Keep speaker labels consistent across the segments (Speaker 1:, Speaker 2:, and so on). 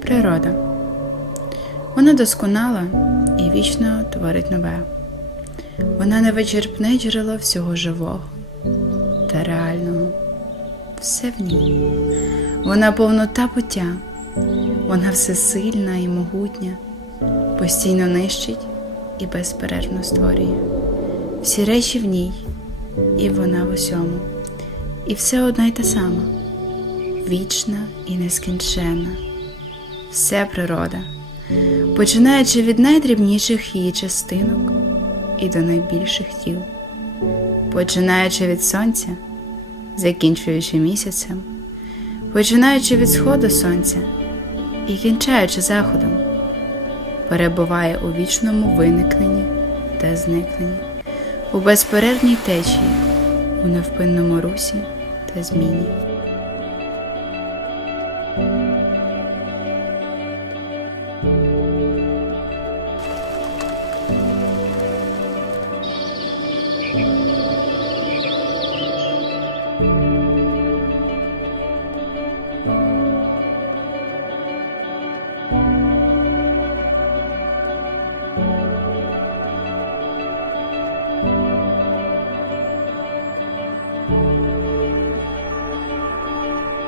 Speaker 1: Природа. Вона досконала і вічно творить нове. Вона невичерпне джерело всього живого та реального. Все в ній. Вона повнота буття. Вона всесильна і могутня, постійно нищить і безперервно створює. Всі речі в ній, і вона в усьому. І все одна й та сама, вічна і нескінченна. Все природа, починаючи від найдрібніших її частинок і до найбільших тіл, починаючи від сонця, закінчуючи місяцем, починаючи від сходу сонця і кінчаючи заходом, перебуває у вічному виникненні та зникненні, у безперервній течії, у невпинному русі та зміні.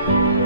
Speaker 1: Bye.